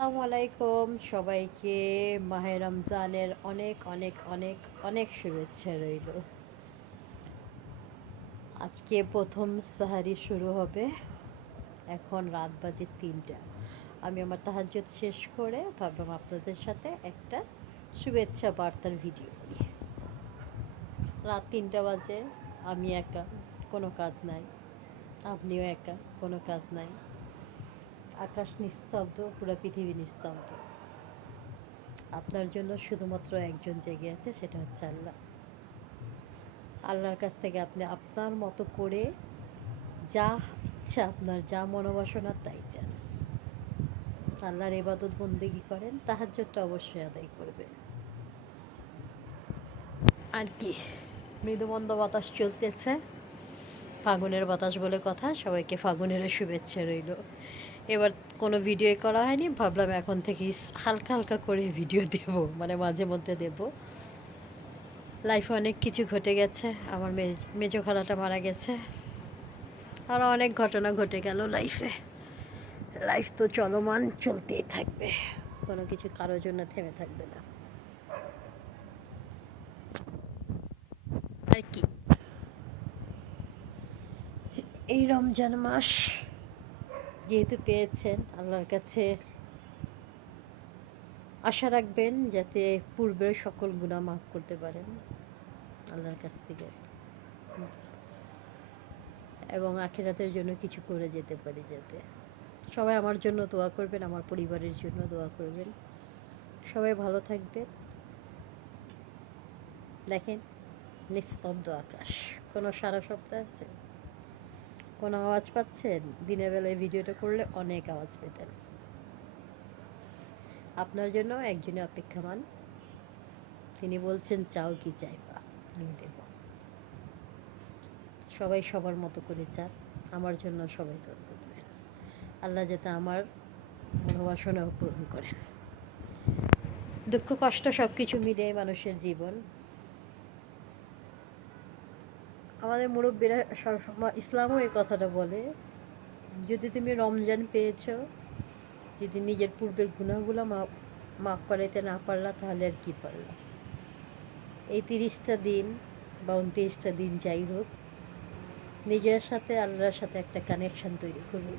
আসসালামু আলাইকুম সবাইকে। মাহে রমজানের অনেক অনেক অনেক অনেক শুভেচ্ছা রইল। আজকে প্রথম সাহারি শুরু হবে। এখন রাত বাজে ৩টা। আমি আমার তাহাজ্জুদ শেষ করে ভাবলাম আপনাদের সাথে একটা শুভেচ্ছা বার্তার ভিডিও করি। রাত ৩টা বাজে, আমি একা, কোনো কাজ নাই। আপনিও একা, কোনো কাজ নাই। আকাশ নিস্তব্ধ, পুরো পৃথিবী নিস্তব্ধ। আপনার জন্য শুধুমাত্র একজন জেগে আছে, সেটা হচ্ছে আল্লাহ। আল্লাহর কাছ থেকে আপনি আপনার মতো করে যা ইচ্ছা, আপনার যা মনোবাসনা তাই চান। আল্লাহর ইবাদত বন্দেগী করেন, তাহাজ্জুদটা অবশ্যই আদায় করবেন। আর কি, মৃদুমন্দ বাতাস চলতেছে, ফাগুনের বাতাস বলে কথা। সবাইকে ফাগুনেরও শুভেচ্ছা রইল। এবার কোনো ভিডিও করা হয়নি, ভাবলাম এখন থেকে হালকা হালকা করে ভিডিও দেব, মানে মাঝে মধ্যে দেব। লাইফে অনেক কিছু ঘটে গেছে। আমার মেজো খালাটা মারা গেছে, আরও অনেক ঘটনা ঘটে গেল লাইফে। লাইফ তো চলমান, চলতেই থাকবে, কোনো কিছু কারোর জন্য থেমে থাকবে না। আর কি, এই রমজান মাস যেহেতু পেয়েছেন, আল্লাহর কাছে আশা রাখবেন যাতে পূর্বের সকল গুনাহ মাফ করতে পারেন আল্লাহর কাছ থেকে, এবং আখিরাতের জন্য কিছু করে যেতে পারি। যাতে সবাই আমার জন্য দোয়া করবেন, আমার পরিবারের জন্য দোয়া করবেন। সবাই ভালো থাকবেন। দেখেন, নিস্তব্ধ আকাশ, কোনো সারা শব্দ আছে? কোনো আওয়াজ পাচ্ছেন? দিনের বেলায় ভিডিওটা করলে অনেক আওয়াজ পেতেন। আপনার জন্য একজনে অপেক্ষামান। তিনি বলছেন, চাও কি চাইবা, আমি দেব। সবাই সবার মতো করে চান, আমার জন্য সবাই দোয়া করবেন। আল্লাহ যাতে আমার মনোবাসনাও পূরণ করেন। দুঃখ কষ্ট সব কিছু মিলে মানুষের জীবন। আমাদের মুরব্বীরা সবসময়, ইসলামও এই কথাটা বলে, যদি তুমি রমজান পেয়েছো, যদি নিজের পূর্বের গুনাহগুলো মাফ করাইতে না পারলা, তাহলে আর কি পারলা? এই 30টা দিন বা 29টা দিন যাই হোক, নিজের সাথে আল্লাহর সাথে একটা কানেকশন তৈরি করুন।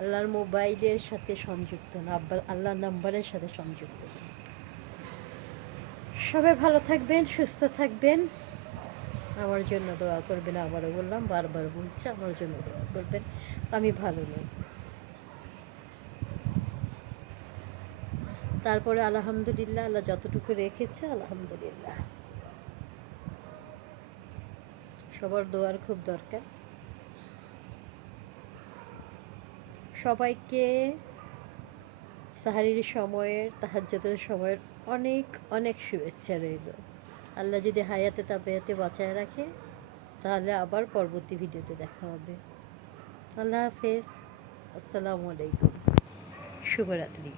আল্লাহর মোবাইলের সাথে সংযুক্ত না, আল্লাহর নাম্বারের সাথে সংযুক্ত। সবাই ভালো থাকবেন, সুস্থ থাকবেন। আমার জন্য দোয়া করবেন। আবারও বললাম, বারবার বলছি, আমার জন্য দোয়া করবেন। আমি ভালো নই, তারপরে আলহামদুলিল্লাহ, আল্লাহ যতটুকু রেখেছে আলহামদুলিল্লাহ। সবার দোয়ার খুব দরকার। সবাইকে সাহারির সময়ের, তাহাজ্জুদের সময়ের অনেক অনেক শুভেচ্ছা রইল। আল্লাহ যদি হায়াতে তাবিয়াতে বাঁচায় রাখে, তাহলে আবার পরবর্তী ভিডিওতে দেখা হবে। আল্লাহ হাফেজ। আসসালামু আলাইকুম। শুভরাত্রি।